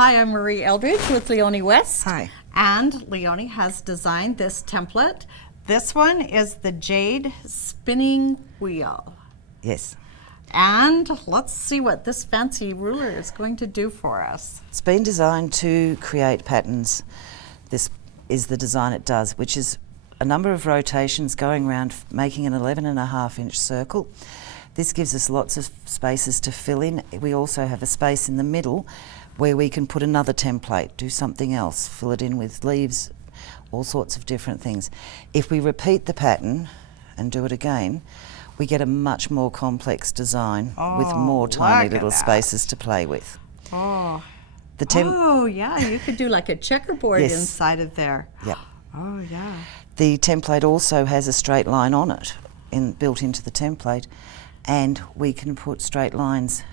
Hi, I'm Marie Eldridge with Leonie West. Hi. And Leonie has designed this template. This one is the Jade spinning wheel. Yes. And let's see what this fancy ruler is going to do for us. It's been designed to create patterns. This is the design it does, which is a number of rotations going around making an 11.5-inch circle. This gives us lots of spaces to fill in. We also have a space in the middle where we can put another template, do something else, fill it in with leaves, all sorts of different things. If we repeat the pattern and do it again, we get a much more complex design with more tiny little spaces to play with. Oh, yeah, you could do like a checkerboard Yes. inside of there. Yep. Oh, yeah. The template also has a straight line on it, built into the template, and we can put straight lines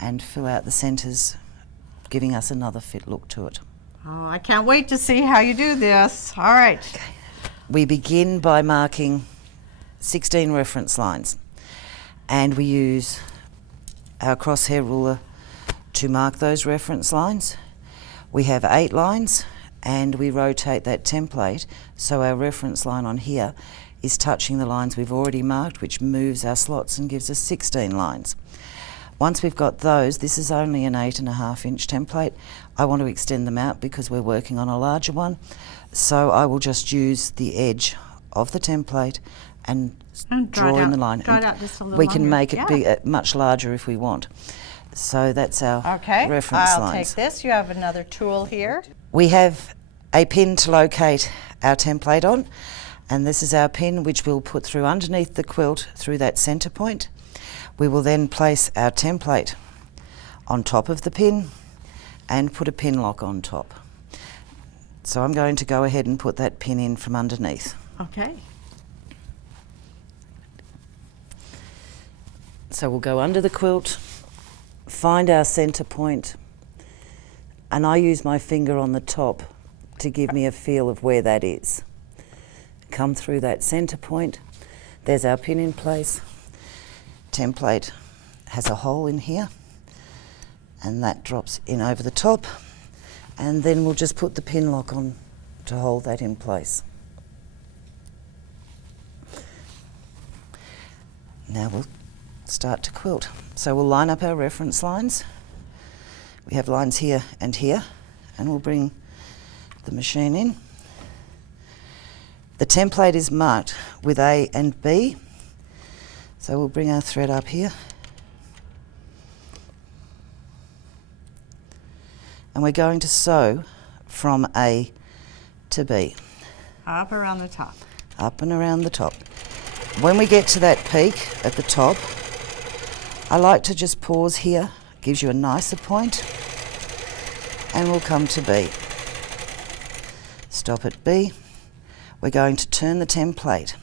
and fill out the centres, giving us another fit look to it. Oh, I can't wait to see how you do this. All right. Okay. We begin by marking 16 reference lines, and we use our crosshair ruler to mark those reference lines. We have 8 lines, and we rotate that template so our reference line on here is touching the lines we've already marked, which moves our slots and gives us 16 lines. Once we've got those, this is only an 8.5-inch template. I want to extend them out because we're working on a larger one. So I will just use the edge of the template and draw in the line. Draw it out just a little we can longer. make it be much larger if we want. So that's our reference I'll lines. take this. You have another tool here. We have a pin to locate our template on, and this is our pin which we'll put through underneath the quilt through that centre point. We will then place our template on top of the pin and put a pin lock on top. So I'm going to go ahead and put that pin in from underneath. Okay. So we'll go under the quilt, find our centre point, and I use my finger on the top to give me a feel of where that is. Come through that centre point, there's our pin in place. Template has a hole in here, and that drops in over the top, and then we'll just put the pin lock on to hold that in place. Now we'll start to quilt. So we'll line up our reference lines. We have lines here, and we'll bring the machine in. The template is marked with A and B, so we'll bring our thread up here. And we're going to sew from A to B. Up around the top. Up and around the top. When we get to that peak at the top, I like to just pause here, gives you a nicer point, and we'll come to B. Stop at B. We're going to turn the template,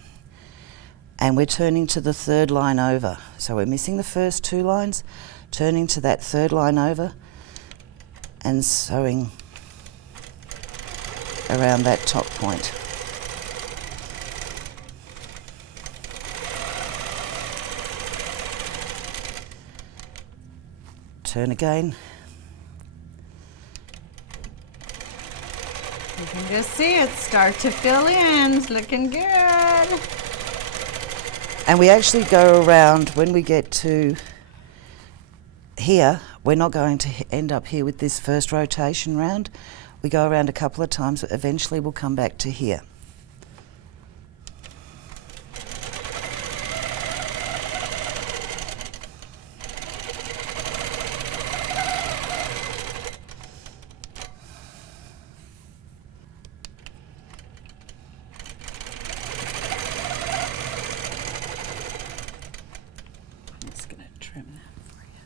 and we're turning to the third line over. So we're missing the first 2 lines, turning to that third line over and sewing around that top point. Turn again. You can just see it start to fill in. It's looking good. And we actually go around, when we get to here, we're not going to end up here with this first rotation round. We go around a couple of times, but eventually we'll come back to here. I'm just going to trim that for you.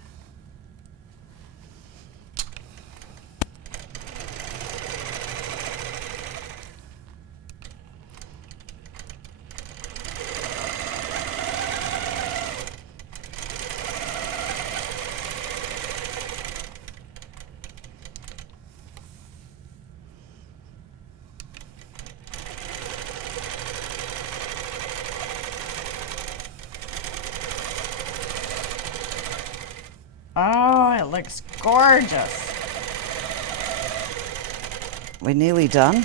Oh, it looks gorgeous. We're nearly done.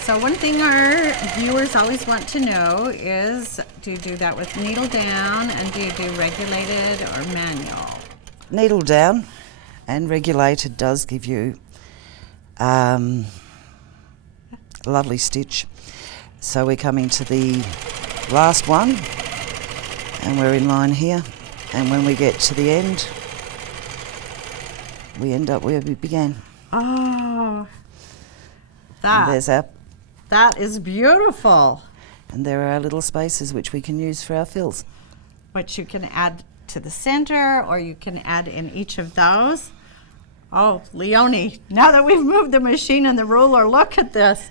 So one thing our viewers always want to know is, do you do that with needle down, and do you do regulated or manual? Needle down and regulated does give you a lovely stitch. So we're coming to the last one and we're in line here, and when we get to the end we end up where we began. Oh, And there's our, that is beautiful. and there are our little spaces which we can use for our fills. Which you can add to the center, or you can add in each of those. Oh, Leonie, now that we've moved the machine and the ruler, look at this.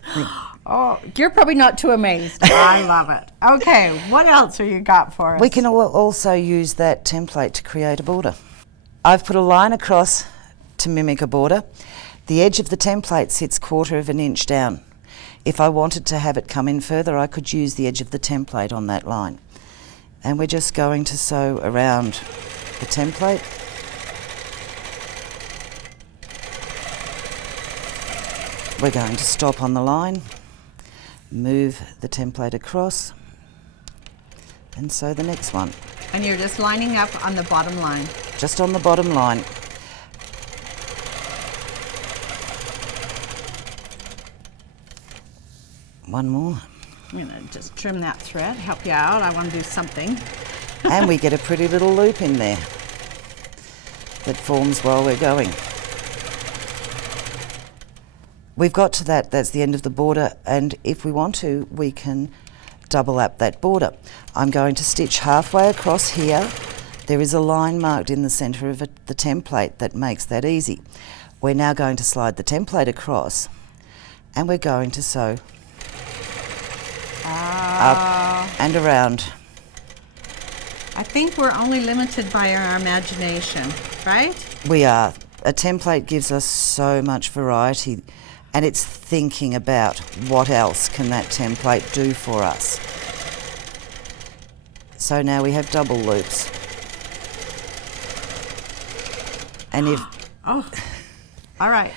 Oh, you're probably not too amazed. I love it. Okay, what else have you got for us? We can also use that template to create a border. I've put a line across to mimic a border. The edge of the template sits 1/4 of an inch down. If I wanted to have it come in further, I could use the edge of the template on that line. And we're just going to sew around the template. We're going to stop on the line, move the template across, and sew the next one. And you're just lining up on the bottom line. Just on the bottom line. One more. I'm gonna just trim that thread, help you out. I want to do something. And we get a pretty little loop in there that forms while we're going. We've got to that, that's the end of the border, and if we want to, we can double up that border. I'm going to stitch halfway across here. There is a line marked in the centre of the template that makes that easy. We're now going to slide the template across, and we're going to sew up and around. I think we're only limited by our imagination, right? We are. A template gives us so much variety, and it's thinking about what else can that template do for us. So now we have double loops. And if... Oh, all right.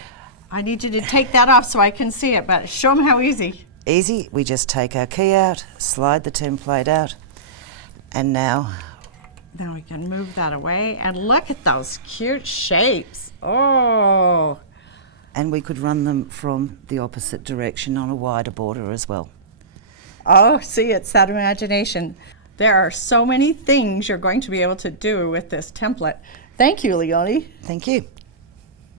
I need you to take that off so I can see it, but show them how easy. Easy, we just take our key out, slide the template out, and now we can move that away, and look at those cute shapes. Oh. and we could run them from the opposite direction on a wider border as well. Oh, see, it's that imagination. There are so many things you're going to be able to do with this template. Thank you, Leonie. Thank you.